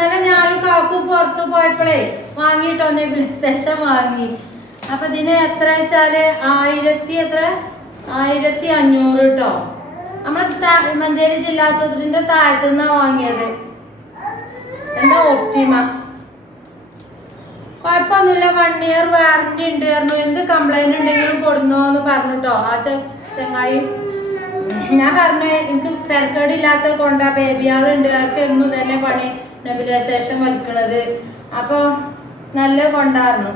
ഇന്നലെ ഞാനും കാക്കും പുറത്ത് പോയപ്പോഴേ വാങ്ങിട്ടോ നെബിലൈസേഷൻ വാങ്ങി. അപ്പൊ ഇതിന് എത്ര വെച്ചാൽ? ആയിരത്തി എത്ര? ആയിരത്തി അഞ്ഞൂറ് കേട്ടോ നമ്മളെ മഞ്ചേരി ജില്ലാ ആശുപത്രിന്റെ താഴത്തുനിന്നാ വാങ്ങിയത്. എന്താ ഒപ്റ്റിമ? കുഴപ്പമൊന്നുമില്ല വൺ ഇയർ വാറന്റി ഉണ്ട് പറഞ്ഞു. എന്ത് കംപ്ലൈന്റ് ഉണ്ടെങ്കിലും കൊടുന്നോ എന്ന് പറഞ്ഞിട്ടോ ആ ചങ്ങായി. ഞാൻ പറഞ്ഞു എനിക്ക് തിരക്കേടില്ലാത്ത കൊണ്ടാ ബേബിയാളുണ്ട് അവർക്ക് എന്നും തന്നെ പണി. നെബിലൈസേഷൻ വലിക്കണത്. അപ്പൊ നല്ല കൊണ്ടായിരുന്നു.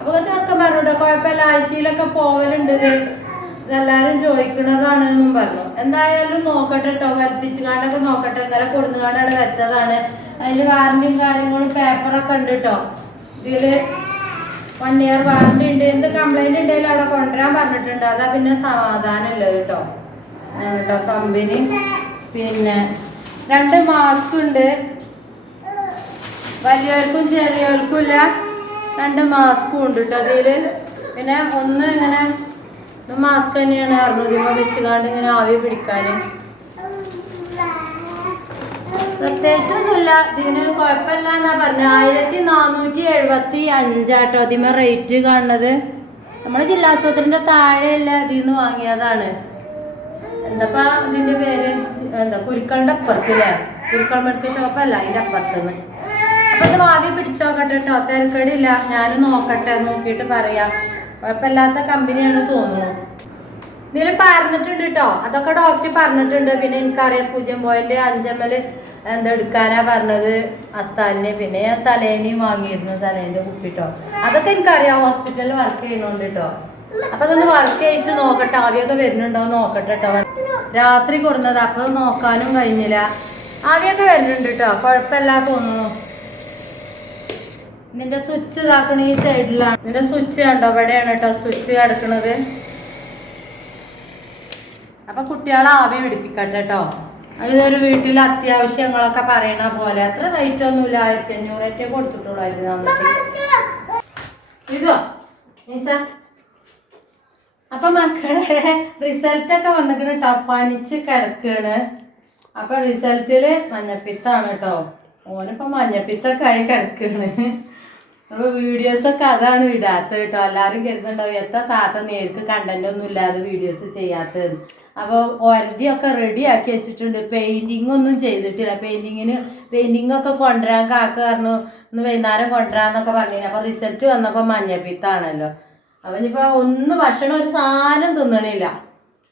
അപ്പോൾ ചെറുക്കൻ പറഞ്ഞിട്ടോ കുഴപ്പമില്ല ആഴ്ചയിലൊക്കെ പോവലുണ്ട് ഇത്. ഇതെല്ലാരും ചോദിക്കണതാണ് എന്നും പറഞ്ഞു. എന്തായാലും നോക്കട്ടെ കേട്ടോ വലിപ്പിച്ചുകാണ്ടൊക്കെ നോക്കട്ടെ. ഇന്നലെ അവിടെ വെച്ചതാണ്. അതിൽ വാറന്റിയും കാര്യങ്ങളും പേപ്പറൊക്കെ ഉണ്ട് കേട്ടോ ഇതിൽ വൺ ഇയർ വാറണ്ടി ഉണ്ട്. എന്ത് കംപ്ലൈന്റ് ഉണ്ടെങ്കിലും അവിടെ കൊണ്ടുവരാൻ പറഞ്ഞിട്ടുണ്ട്. അതാ പിന്നെ സമാധാനമല്ലോ കേട്ടോ കേട്ടോ കമ്പനി പിന്നെ രണ്ട് മാസ്ക് ഉണ്ട്. വലിയവർക്കും ചെറിയവർക്കും ഇല്ല. രണ്ട് മാസ്കും ഉണ്ട് കേട്ടോ അതിൽ. പിന്നെ ഒന്ന് ഇങ്ങനെ മാസ്ക് തന്നെയാണ് പറഞ്ഞത് ഇപ്പൊ വെച്ചുകാണ്ട് ഇങ്ങനെ ആവി പിടിക്കാൻ പ്രത്യേകിച്ചൊന്നുമില്ല. ഇതിന് കുഴപ്പമില്ല എന്നാ പറഞ്ഞ. ആയിരത്തി നാനൂറ്റി എഴുപത്തി അഞ്ചാട്ടോ അതിമ റേറ്റ് കാണുന്നത്. നമ്മുടെ ജില്ലാ ജില്ലാസ്പത്രിന്റെ താഴെയല്ല ഇതിൽ നിന്ന് വാങ്ങിയതാണ്. എന്താപ്പാ അതിന്റെ പേര്? എന്താ കുരുക്കളുടെ അപ്പുറത്തില്ലേ? കുരുക്കൾ മെഡിക്കൽ ഷോപ്പ് അല്ല അതിന്റെ അപ്പുറത്തുനിന്ന്. അപ്പൊ ഇത് വാവി പിടിച്ചോക്കട്ടെ കേട്ടോ തിരക്കടില്ല. ഞാൻ നോക്കട്ടെ നോക്കിയിട്ട് പറയാം. കുഴപ്പമില്ലാത്ത കമ്പനിയാണ് തോന്നുന്നു. ഇതിൽ പറഞ്ഞിട്ടുണ്ട് കേട്ടോ അതൊക്കെ ഡോക്ടർ പറഞ്ഞിട്ടുണ്ട്. പിന്നെ എനിക്കറിയാം പൂജ്യം പോയിന്റ് അഞ്ചമ്മൽ എന്താ എടുക്കാനാ പറഞ്ഞത്. അസ്താലിന് പിന്നെ ഞാൻ സലേനയും വാങ്ങിയിരുന്നു സലേന്റെ കുപ്പിട്ടോ അതൊക്കെ എനിക്കറിയാം. ഹോസ്പിറ്റലിൽ വർക്ക് ചെയ്യണോണ്ട് കേട്ടോ അപ്പൊ അതൊന്ന് വർക്ക് അയച്ചു നോക്കട്ടെ. ആവിയൊക്കെ വരുന്നുണ്ടോ നോക്കട്ടെ കേട്ടോ രാത്രി കൊടുന്നത്. അപ്പൊ നോക്കാനും കഴിഞ്ഞില്ല. ആവിയൊക്കെ വരുന്നുണ്ട് കേട്ടോ കുഴപ്പമില്ല തോന്നുന്നു. നിന്റെ സ്വിച്ച് ഇതാക്കണ ഈ സൈഡിലാണ് നിന്റെ സ്വിച്ച് കണ്ടോ? ഇവിടെയാണ് കേട്ടോ സ്വിച്ച് കിടക്കണത്. അപ്പൊ കുട്ടികളെ ആവി പിടിപ്പിക്കട്ടെ കേട്ടോ അതൊരു വീട്ടിൽ അത്യാവശ്യങ്ങളൊക്കെ പറയണ പോലെ. അത്ര റേറ്റ് ഒന്നുമില്ല. ആയിരത്തി അഞ്ഞൂറേറ്റേ കൊടുത്തിട്ടുള്ളായിരുന്നു അന്നിട്ട് ഇതോ നീച്ച അപ്പൊ മക്കളെ റിസൾട്ട് ഒക്കെ വന്നിട്ട് ടപ്പാനിച്ച് പനിച്ച് കിടക്കാണ്. അപ്പൊ റിസൾട്ടിൽ മഞ്ഞപ്പിത്താണ് കേട്ടോ ഓനിപ്പോ മഞ്ഞപ്പിത്തൊക്കെ ആയി കിടക്കാണ്. അപ്പൊ വീഡിയോസ് ഒക്കെ അതാണ് ഇടാത്തത് കേട്ടോ എല്ലാരും കരുതുന്നുണ്ടാവും എത്ര താത്ത നേരിട്ട് കണ്ടന്റ് ഒന്നും ഇല്ലാതെ വീഡിയോസ് ചെയ്യാത്തത്. അപ്പോൾ ഒരതിയൊക്കെ റെഡി ആക്കി വെച്ചിട്ടുണ്ട്. പെയിന്റിംഗ് ഒന്നും ചെയ്തിട്ടില്ല. പെയിന്റിങ്ങിന് പെയിന്റിംഗ് ഒക്കെ കൊണ്ടുവരാൻ കാക്ക പറഞ്ഞു ഇന്ന് വൈകുന്നേരം കൊണ്ടുവരാന്നൊക്കെ പറഞ്ഞു അപ്പൊ റിസൾട്ട് വന്നപ്പോ മഞ്ഞപ്പിത്താണല്ലോ. അപ്പൊ ഇനിയിപ്പോ ഒന്ന് ഭക്ഷണം ഒരു സാധനം തിന്നണില്ല.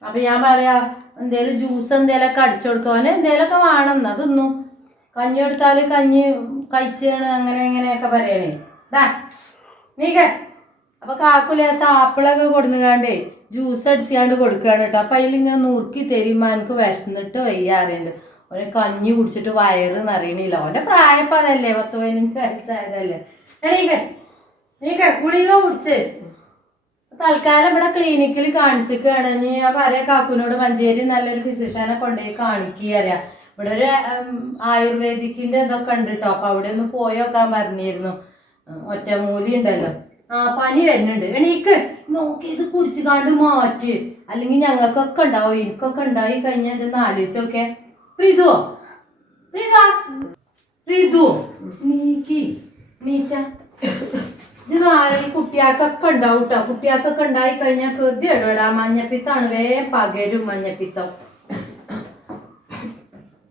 അപ്പൊ ഞാൻ പറയാ എന്തേലും ജ്യൂസ് എന്തേലൊക്കെ അടിച്ചു അവന് എന്തേലൊക്കെ വേണമെന്ന് തിന്നു. കഞ്ഞി എടുത്താൽ കഞ്ഞി കഴിച്ചാണ് അങ്ങനെ ഇങ്ങനെയൊക്കെ പറയണേ. ഡാ നീക്ക. അപ്പൊ കാക്കുലേസ ആപ്പിളൊക്കെ കൊടുന്നുകാണ്ടേ ജ്യൂസ് അടിച്ചാണ്ട് കൊടുക്കുകയാണ് കേട്ടോ. അപ്പൊ അതിലിങ്ങനെ നുറുക്കി എനിക്ക് വിശന്നിട്ട് വയ്യാറുണ്ട് ഓന് കഞ്ഞി കുടിച്ചിട്ട് വയറ് നിറയണില്ല. ഓന്റെ പ്രായപ്പതല്ലേ പത്ത് പതിനഞ്ച് വയസ്സായതല്ലേ. എണീക്കെ നീക്ക. കുളിക കുടിച്ച്. തൽക്കാലം ഇവിടെ ക്ലിനിക്കിൽ കാണിച്ചിരിക്കുകയാണ് ഇനി ഞാൻ പറയാം കാക്കുനോട് മഞ്ചേരി നല്ലൊരു ഫിസിഷ്യനെ കൊണ്ടുപോയി കാണിക്കുക ഇവിടെ ഒരു ആയുർവേദിക്കിന്റെ ഇതൊക്കെ ഉണ്ട് കേട്ടോ അപ്പൊ അവിടെ ഒന്ന് പോയി നോക്കാൻ പറഞ്ഞിരുന്നു. ഒറ്റമൂലി ഉണ്ടല്ലോ. ആ പനി വരുന്നുണ്ട്. എണീക്ക്. നോക്കി ഇത് കുടിച്ചു കാണ്ട് മാറ്റി. അല്ലെങ്കിൽ ഞങ്ങൾക്കൊക്കെ ഉണ്ടാവും. എനിക്കൊക്കെ ഉണ്ടായി കഴിഞ്ഞാൽ ചെന്ന് ആലോചിച്ചോക്കെ പ്രീതുവോ പ്രീത പ്രീതു നീക്കി. നീക്ക ഇത് കുട്ടിയാക്കൊക്കെ ഉണ്ടാവും കേട്ടോ കുട്ടിയാക്കൊക്കെ ഉണ്ടായി കഴിഞ്ഞാൽ കൃതി ഇടപെടാ മഞ്ഞപ്പിത്താണ് വേഗം പകരും മഞ്ഞപ്പിത്തം.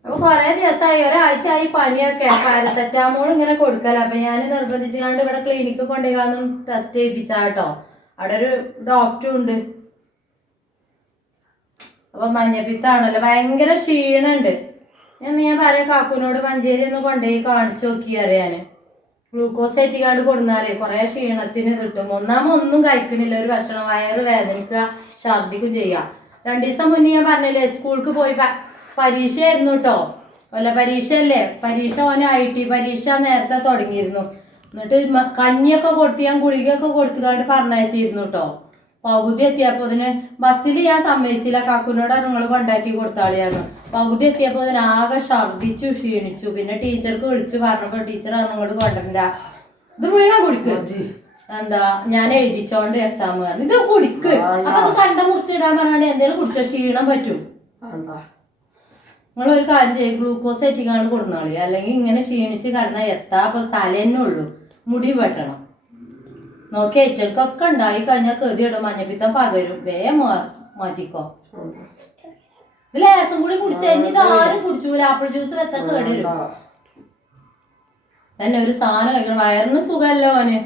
അപ്പൊ കൊറേ ദിവസമായി ഒരാഴ്ച ആയി പനിയൊക്കെ. പാരസെറ്റാമോൾ ഇങ്ങനെ കൊടുക്കല. അപ്പൊ ഞാൻ നിർബന്ധിച്ചുകൊണ്ട് ഇവിടെ ക്ലിനിക്ക് കൊണ്ടുപോകാന്നും ടെസ്റ്റ് ചെയ്യിപ്പിച്ചാ കേട്ടോ അവിടെ ഒരു ഡോക്ടറും ഉണ്ട്. അപ്പൊ മഞ്ഞപ്പിത്താണല്ലോ. ഭയങ്കര ക്ഷീണുണ്ട്. എന്ന് ഞാൻ പറയാം കാക്കുനോട് മഞ്ചേരി ഒന്ന് കൊണ്ടുപോയി കാണിച്ചു നോക്കി അറിയാന്. ഗ്ലൂക്കോസ് ഏറ്റിക്കാണ്ട് കൊടുന്നാൽ കുറെ ക്ഷീണത്തിന് കിട്ടും. ഒന്നാമ ഒന്നും കഴിക്കണില്ല. ഒരു ഭക്ഷണം വയറ് വേദനിക്കുക ഛർദിക്കും ചെയ്യാം. രണ്ടു ദിവസം മുന്നേ ഞാൻ പറഞ്ഞില്ലേ സ്കൂൾക്ക് പോയി പരീക്ഷ പരീക്ഷയായിരുന്നു കേട്ടോ വല്ല പരീക്ഷയല്ലേ? പരീക്ഷ ഓന ഐ ടി പരീക്ഷ നേരത്തെ തുടങ്ങിയിരുന്നു. എന്നിട്ട് കഞ്ഞിയൊക്കെ കൊടുത്ത് ഞാൻ ഗുളികയൊക്കെ കൊടുത്തുകൊണ്ട് പറഞ്ഞയച്ചിരുന്നു കേട്ടോ പകുതി എത്തിയപ്പോ അതിന് ബസ്സിൽ ഞാൻ സമ്മതിച്ചില്ല. കാക്കുനോട് നിങ്ങൾ കൊണ്ടാക്കി കൊടുത്താളിയാണ് പകുതി എത്തിയപ്പോ അതിന് ആകെ ഛർദിച്ചു ക്ഷീണിച്ചു. പിന്നെ ടീച്ചർക്ക് വിളിച്ചു പറഞ്ഞപ്പോ ടീച്ചർ പറഞ്ഞോട് കൊണ്ടണ്ട ഇത് മുഴുവൻ കുടിക്ക്. എന്താ ഞാൻ എഴുതിച്ചോണ്ട് എക്സാം പറഞ്ഞു. ഇത് കുടിക്ക്. അപ്പൊ അത് കണ്ട മുറിച്ചിടാൻ പറഞ്ഞാണ്ട് എന്തേലും കുടിച്ചോ ക്ഷീണം പറ്റും. നിങ്ങൾ ഒരു കാര്യം ചെയ്യും ഗ്ലൂക്കോസ് ഏറ്റിക്കാണ്ട് കൊടുന്നോളി. അല്ലെങ്കിൽ ഇങ്ങനെ ക്ഷീണിച്ച് കിടന്നാൽ എത്താ അപ്പൊ തലേന്നുള്ളൂ മുടി വെട്ടണം. നോക്കി ഏറ്റക്കൊക്കെ ഉണ്ടായി കഴിഞ്ഞാൽ കരുതിയിടും മഞ്ഞപ്പിത്തം പകരും. വേഗം മാറ്റിക്കോ. ലേസം കൂടി കുടിച്ചു കഴിഞ്ഞാൽ ഇത് ആരും കുടിച്ചൂല ആപ്പിൾ ജ്യൂസ് വെച്ചാൽ കേടരും തന്നെ ഒരു സാധനം കഴിക്കണം. വയറിന് സുഖമല്ലോ അവന്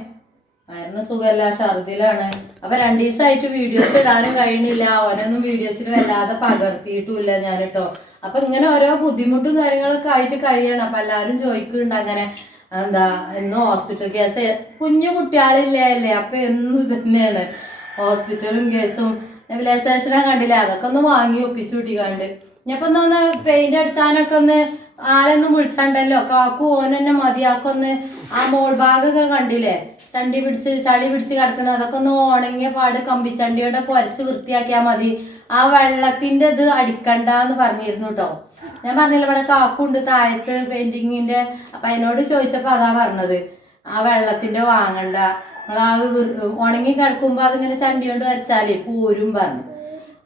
വയറിന് സുഖമല്ല ഛർദിലാണ്. അപ്പൊ രണ്ടു ദിവസമായിട്ട് വീഡിയോസ് ഇടാനും കഴിയണില്ല അവനൊന്നും വീഡിയോസിൽ വല്ലാതെ പകർത്തിയിട്ടുമില്ല ഞാൻ കേട്ടോ അപ്പൊ ഇങ്ങനെ ഓരോ ബുദ്ധിമുട്ടും കാര്യങ്ങളൊക്കെ ആയിട്ട് കഴിയണം. അപ്പൊ എല്ലാവരും ചോദിക്കുന്നുണ്ട് അങ്ങനെ. എന്താ എന്നും ഹോസ്പിറ്റൽ കേസ് കുഞ്ഞു കുട്ടികളില്ലേ അല്ലേ അപ്പൊ എന്നും ഇത് തന്നെയാണ്. ഹോസ്പിറ്റലും കേസും നെബിലൈസേഷനെ കണ്ടില്ലേ. അതൊക്കെ ഒന്ന് വാങ്ങി ഒപ്പിച്ചു കൂട്ടിക്കാണ്ട്. ഞാനിപ്പോ ഒന്ന് പെയിന്റ് അടിച്ചാനൊക്കെ ഒന്ന് ആളെയൊന്നും വിളിച്ചാണ്ടല്ലോ. കാക്കു ഓനെന്നെ മതിയാക്കൊന്ന് ആ മോൾ ഭാഗമൊക്കെ കണ്ടില്ലേ? ചണ്ടി പിടിച്ച് ചളി പിടിച്ച് കിടക്കണം അതൊക്കെ ഒന്ന് ഉണങ്ങിയ പാട് കമ്പിച്ചണ്ടിയോടെ കുരച്ച് വൃത്തിയാക്കിയാൽ മതി. ആ വെള്ളത്തിന്റെ ഇത് അടിക്കണ്ടെന്ന് പറഞ്ഞിരുന്നു കേട്ടോ ഞാൻ പറഞ്ഞില്ല ഇവിടെ കാക്കുണ്ട് താഴത്ത് പെയിന്റിങ്ങിന്റെ അപ്പൊ അതിനോട് ചോദിച്ചപ്പോ അതാ പറഞ്ഞത്. ആ വെള്ളത്തിന്റെ വാങ്ങണ്ട. നമ്മളാ ഉണങ്ങി കിടക്കുമ്പോ അതിങ്ങനെ ചണ്ടി കൊണ്ട് വരച്ചാലേ പോരും പറഞ്ഞു.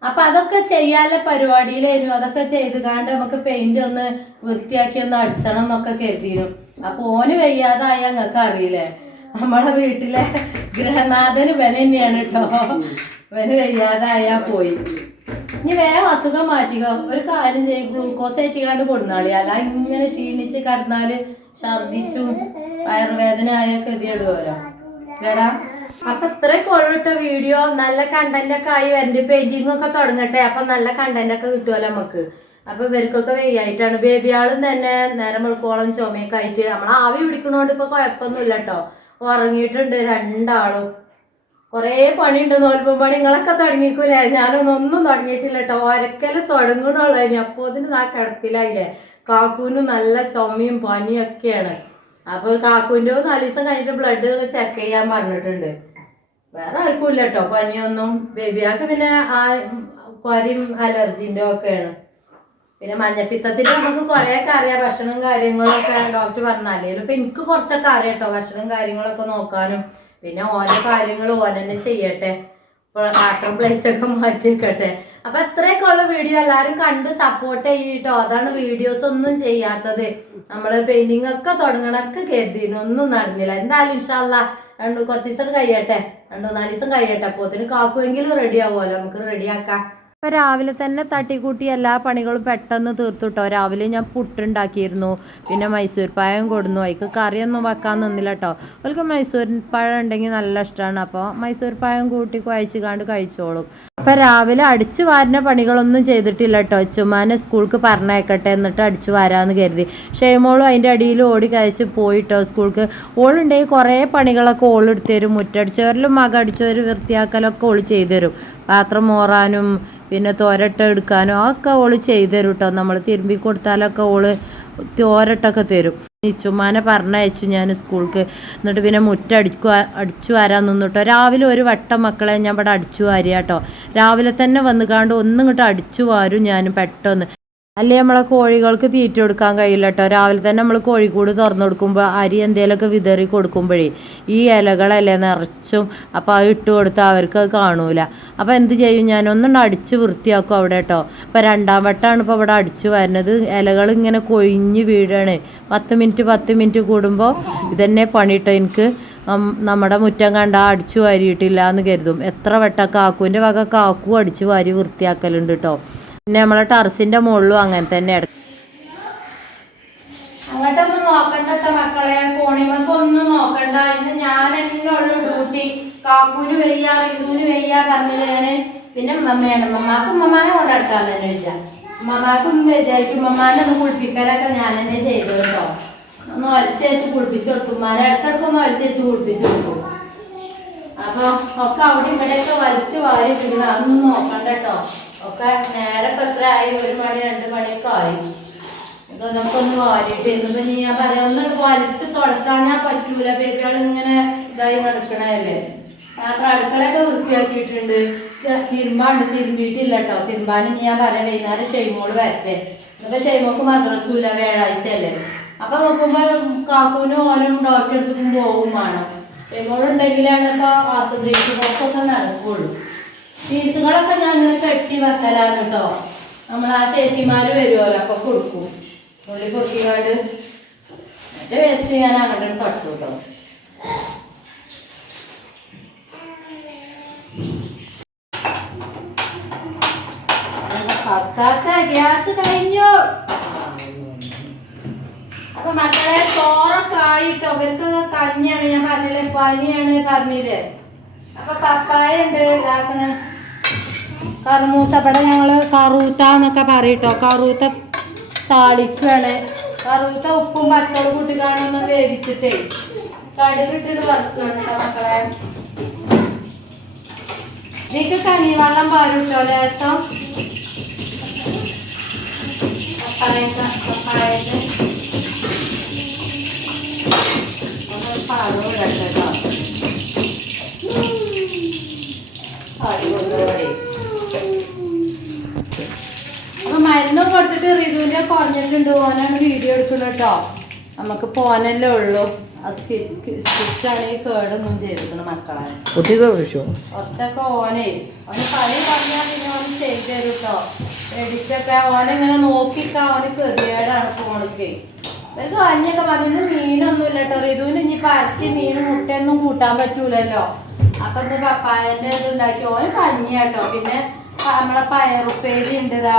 അപ്പൊ അതൊക്കെ ചെയ്യാനുള്ള പരിപാടിയിലായിരുന്നു. അതൊക്കെ ചെയ്ത് കാണ്ട് നമുക്ക് പെയിന്റ് ഒന്ന് വൃത്തിയാക്കി ഒന്ന് അടിച്ചണം എന്നൊക്കെ കരുതിയിരുന്നു അപ്പൊ ഓന് വയ്യാതായ ഞങ്ങൾക്ക് അറിയില്ലേ? നമ്മളെ വീട്ടിലെ ഗൃഹനാഥന് ഇവൻ തന്നെയാണ് കേട്ടോ. ഇവന് വയ്യാതായ പോയി. ഇനി വേഗം അസുഖം മാറ്റുക ഒരു കാര്യം ചെയ്യും ഗ്ലൂക്കോസ് ഏറ്റിക്കാണ്ട് കൊടുന്നാളി. അല്ല ഇങ്ങനെ ക്ഷീണിച്ച് കടന്നാൽ ഛർദിച്ചും വയറുവേദന ആയ ഗതിയിടുമല്ലോ ഇല്ലടാ അപ്പൊ ഇത്രയൊക്കെ വീഡിയോ. നല്ല കണ്ടന്റ് ഒക്കെ ആയി വരണ്ട്. പെയിന്റിംഗ് ഒക്കെ തുടങ്ങട്ടെ. അപ്പൊ നല്ല കണ്ടന്റ് ഒക്കെ കിട്ടുമല്ലോ നമുക്ക് അപ്പൊ ഇവർക്കൊക്കെ വെയ്യായിട്ടാണ്. ബേബി ആളും തന്നെ നേരം വെളുക്കോളം ചുമയൊക്കെ ആയിട്ട് നമ്മൾ ആവി പിടിക്കണോണ്ട് ഇപ്പൊ കുഴപ്പമൊന്നുമില്ല കേട്ടോ ഉറങ്ങിയിട്ടുണ്ട് രണ്ടാളും. കുറേ പണിയുണ്ട് നോൽപ്പം പണി. നിങ്ങളൊക്കെ തുടങ്ങിക്കൂലേ? ഞാനൊന്നും ഒന്നും തുടങ്ങിയിട്ടില്ല കേട്ടോ. ഒരക്കൽ തുടങ്ങണുള്ളൂ ഇനി. അപ്പോ അതിന് ആ കിടപ്പിലായില്ലേ? കാക്കൂനും നല്ല ചുമയും പനിയും ഒക്കെയാണ്. അപ്പൊ കാക്കൂന്റെ നാല് ദിവസം കഴിഞ്ഞിട്ട് ബ്ലഡ് ചെക്ക് ചെയ്യാൻ പറഞ്ഞിട്ടുണ്ട്. വേറെ ആർക്കും ഇല്ല കേട്ടോ. പനിയൊന്നും. ബേബിയാക്ക് പിന്നെ ആ കൊരയും അലർജിന്റെ ഒക്കെയാണ്. പിന്നെ മഞ്ഞപ്പിത്തത്തിന് നമുക്ക് കുറേയൊക്കെ അറിയാം. ഭക്ഷണം കാര്യങ്ങളൊക്കെ ഡോക്ടർ പറഞ്ഞാലേ. ഇപ്പൊ എനിക്ക് കുറച്ചൊക്കെ അറിയാം കേട്ടോ. ഭക്ഷണവും കാര്യങ്ങളൊക്കെ നോക്കാനും. പിന്നെ ഓരോ കാര്യങ്ങൾ ഓനെന്നെ ചെയ്യട്ടെ. പാത്രം പ്ലേറ്റ് ഒക്കെ മാറ്റി വെക്കട്ടെ അപ്പൊ അത്രയൊക്കെ ഉള്ള വീഡിയോ എല്ലാരും കണ്ട് സപ്പോർട്ട് ചെയ്യട്ടോ. അതാണ് വീഡിയോസ് ഒന്നും ചെയ്യാത്തത്. നമ്മൾ പെയിന്റിംഗ് ഒക്കെ തുടങ്ങണൊക്കെ കരുതിന് ഒന്നും നടന്നില്ല. എന്തായാലും ഇൻഷാല്ല രണ്ടു കുറച്ച് ദിവസം കഴിയട്ടെ. രണ്ടു നാല് ദിവസം കഴിയട്ടെ. അപ്പോ അതിന് കാക്കുമെങ്കിലും റെഡി ആവുമല്ലോ. നമുക്ക് റെഡിയാക്കാം അപ്പൊ രാവിലെ തന്നെ തട്ടിക്കൂട്ടി എല്ലാ പണികളും പെട്ടെന്ന് തീർത്തുട്ടോ. രാവിലെ ഞാൻ പുട്ടുണ്ടാക്കിയിരുന്നു. പിന്നെ മൈസൂർ പായം കൊടുന്നു. അതിക്ക് കറിയൊന്നും വെക്കാൻ നിന്നില്ല കേട്ടോ അവൾക്ക് മൈസൂർ പഴം ഉണ്ടെങ്കിൽ നല്ല ഇഷ്ടമാണ് അപ്പോൾ മൈസൂർ പായം കൂട്ടി കുഴച്ച് കണ്ട് കഴിച്ചോളും. അപ്പോൾ രാവിലെ അടിച്ചു വാരുന്ന പണികളൊന്നും ചെയ്തിട്ടില്ല കേട്ടോ ചുമ്മാനെ സ്കൂൾക്ക് പറഞ്ഞേക്കട്ടെ എന്നിട്ട് അടിച്ചു വരാമെന്ന് കരുതി. ഷെയ്മോളും അതിന്റെ അടിയിൽ ഓടി കഴിച്ച് പോയിട്ടോ സ്കൂൾക്ക്. ഓളുണ്ടെങ്കിൽ കുറേ പണികളൊക്കെ ഓളെടുത്തു തരും. മുറ്റടിച്ചവരിലും മകടിച്ചവർ വൃത്തിയാക്കലൊക്കെ ഓൾ ചെയ്തു തരും. പാത്രം മോറാനും പിന്നെ തോരട്ട എടുക്കാനും ഒക്കെ ഓൾ ചെയ്തു തരും കേട്ടോ നമ്മൾ തിരുമ്പി കൊടുത്താലൊക്കെ ഓൾ തോരട്ടൊക്കെ തരും. നിച്ചുമാനെ പറഞ്ഞയച്ചു ഞാൻ സ്കൂൾക്ക്. എന്നിട്ട് പിന്നെ മുറ്റടിക്കു അടിച്ചു വരാൻ നിന്നിട്ടോ. രാവിലെ ഒരു വട്ടം മക്കളെ ഞാൻ ഇവിടെ അടിച്ചു വാരിയാട്ടോ. രാവിലെ തന്നെ വന്ന് കാണ്ട് ഒന്നും ഇങ്ങോട്ട് അടിച്ചു വാരും ഞാൻ പെട്ടെന്ന്. അല്ലേ നമ്മളെ കോഴികൾക്ക് തീറ്റ കൊടുക്കാൻ കഴിയില്ല കേട്ടോ രാവിലെ തന്നെ നമ്മൾ കോഴിക്കൂട് തുറന്നു കൊടുക്കുമ്പോൾ അരി എന്തെങ്കിലുമൊക്കെ വിതറി കൊടുക്കുമ്പോഴേ ഈ ഇലകളല്ലേ നിറച്ചും അപ്പോൾ അത് ഇട്ട് കൊടുത്താൽ അവർക്ക് അത് കാണൂല. അപ്പോൾ എന്ത് ചെയ്യും ഞാൻ? ഒന്നും അടിച്ച് വൃത്തിയാക്കും അവിടെ കേട്ടോ ഇപ്പോൾ രണ്ടാം വട്ടമാണ് ഇപ്പോൾ ഇവിടെ അടിച്ചു വരുന്നത്. ഇലകൾ ഇങ്ങനെ കൊഴിഞ്ഞ് വീഴാണ്. പത്ത് മിനിറ്റ് പത്ത് മിനിറ്റ് കൂടുമ്പോൾ ഇതന്നെ പണിയിട്ടോ എനിക്ക്. നമ്മുടെ മുറ്റം കണ്ട അടിച്ചു വാരിയിട്ടില്ല എന്ന് കരുതും. എത്ര വട്ടം കാക്കുവിന്റെ വക കാക്കു അടിച്ചു വാരി വൃത്തിയാക്കലുണ്ട് കേട്ടോ പിന്നെ നമ്മളെ ടെറസിന്റെ മുകളിലും അങ്ങനെ തന്നെ അങ്ങോട്ടൊന്നും മക്കളെ. നോക്കണ്ട. ഞാൻ ഉള്ളു ഡ്യൂട്ടി. പിന്നെ ഒന്ന് ഞാൻ കുളിപ്പിച്ചു കൊടുക്കും. അപ്പൊ ഒക്കെ അവിടെ ഇവിടെയൊക്കെ വലിച്ചു വാരി അതൊന്നും ഒക്കെ നേരൊക്കെ എത്ര ആയി? ഒരു മണി രണ്ട് മണിയൊക്കെ ആയി. ഇപ്പൊ നമുക്കൊന്ന് വാരിയിട്ട് ഇന്നിപ്പോ നീ ഞാൻ പറയാം ഒന്ന് വലിച്ച് തുടക്കാനാ പറ്റൂല. ബേബികൾ ഇങ്ങനെ ഇതായി നടക്കണല്ലേ അപ്പൊ അടുക്കളയൊക്കെ വൃത്തിയാക്കിയിട്ടുണ്ട്. തിരുമ്പാണ്ട് തിരുമ്പിയിട്ടില്ല കേട്ടോ തിരുമ്പാനും ഞാൻ പറയാം വൈകുന്നേരം ഷെയ്മോൾ വരട്ടെ. എന്നിട്ട് ഷെയ്മോക്ക് മദ്രസൂല വ്യാഴാഴ്ച അല്ലേ അപ്പൊ നോക്കുമ്പോ കാക്കൂനും ഓനും ഡോക്ടറെ അടുത്തേക്കും പോവും വേണം. ഷെയ്മോളുണ്ടെങ്കിലാണ് ഇപ്പൊ ആശുപത്രിക്ക് പോക്കൊക്കെ നടക്കുള്ളൂ. ഫീസുകളൊക്കെ ഞാൻ ഇങ്ങനെ കെട്ടി വെക്കലാണ് കേട്ടോ. നമ്മൾ ആ ചേച്ചിമാര് വരുമല്ലോ അപ്പൊ കൊടുക്കും. ഉള്ളി പൊക്കിക്കാണ്ട് മറ്റേ വേസ്റ്റ് ഞാൻ അങ്ങോട്ട് തട്ടു കേട്ടോ. ഗ്യാസ് കഴിഞ്ഞു. അപ്പൊ മക്കളെ ചോറൊക്കെ ആയിട്ടോ? ഇവർക്ക് കഞ്ഞിയാണ് ഞാൻ പറഞ്ഞില്ലേ പനിയാണ് പറഞ്ഞില്ലേ. അപ്പൊ പപ്പായ ഉണ്ട് ഇതാക്കണ. കറുമൂസ ഇവിടെ ഞങ്ങൾ കറൂത്ത എന്നൊക്കെ പറയട്ടോ. കറൂത്ത താളിക്കുകയാണ് കറൂത്ത ഉപ്പും പച്ചവളം കൂട്ടിക്കാണൊന്ന് വേവിച്ചിട്ടേ. കടുകിട്ടിട്ട് വറുക്കുകയാണ് കേട്ടോ മക്കളെ. ഇതിക്ക് കഞ്ഞിവെള്ളം പാരുട്ടോ ലേസം. പപ്പായക്ക പപ്പായത് ഒന്ന് പാകം ഇടട്ടെ കേട്ടോ ആടി കൊണ്ടുപോയി അപ്പൊ മരുന്നും കൊടുത്തിട്ട് റിതുവിന്റെ കുറഞ്ഞിട്ടുണ്ട് ഓനാണ് വീഡിയോ എടുക്കുന്നത് കേട്ടോ. നമുക്ക് പോനല്ലേ ഉള്ളൂ. സ്റ്റിച്ചാണെങ്കിൽ കേടൊന്നും ചെയ്തിട്ടുണ്ട് മക്കളെ. കുറച്ചൊക്കെ ഓനെ. ഓന് കളി പറഞ്ഞാൽ പിന്നെ ഓന് ചെയ്ത് തരും കേട്ടോ. എഡിറ്റൊക്കെ ഓനെങ്ങനെ നോക്കിക്കാ ഓന് കെതിയേടാണ് ഫോണിക്ക് ഇവർക്ക് കഞ്ഞൊക്കെ പറഞ്ഞു മീനൊന്നും ഇല്ല കേട്ടോ. റിതുവിന് ഇനി പരച്ചി മീൻ മുട്ടയൊന്നും കൂട്ടാൻ പറ്റൂലല്ലോ. അപ്പൊ ഇന്ന് പപ്പായന്റെ ഇത് ഉണ്ടാക്കി. ഓന് കഞ്ഞിട്ടോ പിന്നെ പ- നമ്മളെ പയറുപ്പേരി ഉണ്ട് ഇതാ.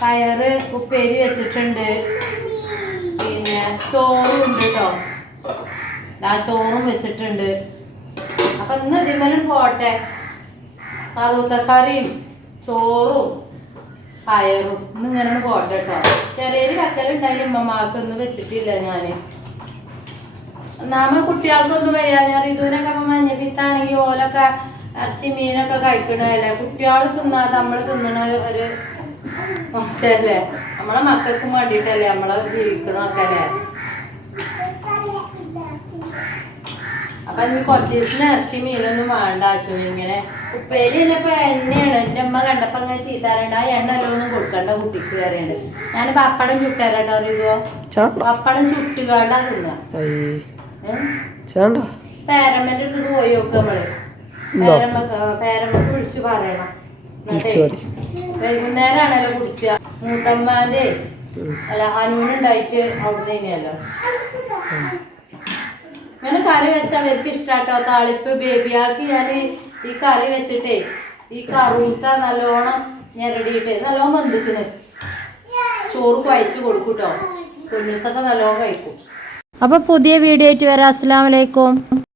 പയറ് ഉപ്പേരി വെച്ചിട്ടുണ്ട്. പിന്നെ ചോറും ഉണ്ട് കേട്ടോ ആ ചോറും വെച്ചിട്ടുണ്ട്. അപ്പൊ ഇന്ന് ഇതിമലും പോട്ടെ. കറുത്തക്കറിയും ചോറും പയറും. ഇന്ന് ഇങ്ങനെ പോട്ടെ കേട്ടോ ചെറിയൊരു കക്കലുണ്ടായി ഉമ്മമാർക്ക് ഒന്നും വെച്ചിട്ടില്ല ഞാൻ. നാമ കുട്ടികൾക്കൊന്നും ഞാൻ ഇതുവിനൊക്കെ ഇപ്പൊ മഞ്ഞപ്പിത്താണെങ്കിൽ ഓലൊക്കെ ഇറച്ചി മീനൊക്കെ കഴിക്കണല്ലേ കുട്ടികൾ തിന്നാതെ നമ്മൾ തിന്നണ ഒരു മോശമല്ലേ നമ്മളെ മക്കൾക്കും വേണ്ടിയിട്ടല്ലേ നമ്മളെ ജീവിക്കണമൊക്കെ അല്ലേ അപ്പൊ നീ കുറച്ച് ദിവസത്തിന് ഇറച്ചി മീനൊന്നും വേണ്ട അച്ചു ഇങ്ങനെ ഉപ്പേരി ഇപ്പൊ എണ്ണയാണ്. എന്റെ അമ്മ കണ്ടപ്പോ അങ്ങനെ ചീത്താറുണ്ട് ആ എണ്ണ എല്ലാം കൊടുക്കണ്ട കുട്ടിക്ക് കയറിയുണ്ട് ഞാൻ പപ്പടം ചുട്ടേരട്ടോ അറിയോ പപ്പടം ചുട്ടുകാണ്ടാ തിന്ന. പേരമ്മന്റെ അടുത്ത് പോയി നോക്കുക നമ്മൾ. ഇന്നോ? പേരമ്മ പേരമ്മക്ക് വിളിച്ചു പറയണം. വൈകുന്നേരമാണല്ലോ കുടിച്ച. മൂത്തമ്മാന്റെ അല്ല അനുവിനുണ്ടായിട്ട് അവിടുന്ന് തന്നെയല്ലോ ഇങ്ങനെ കറി വെച്ചാൽ അവർക്ക് ഇഷ്ടാട്ടോ. താളിപ്പ് ബേബിയാൾക്ക് ഞാൻ ഈ കറി വെച്ചിട്ടേ ഈ കറൂത്ത നല്ലോണം ഞെരടിയിട്ട് നല്ലോണം വന്നിക്കണ് ചോറ് കുഴച്ച് കൊടുക്കൂട്ടോ. പൊന്നൂസൊക്കെ നല്ലോണം കഴിക്കും. അപ്പൊ പുതിയ വീഡിയോ ആയിട്ട് വരാം. അസ്സലാമലൈക്കും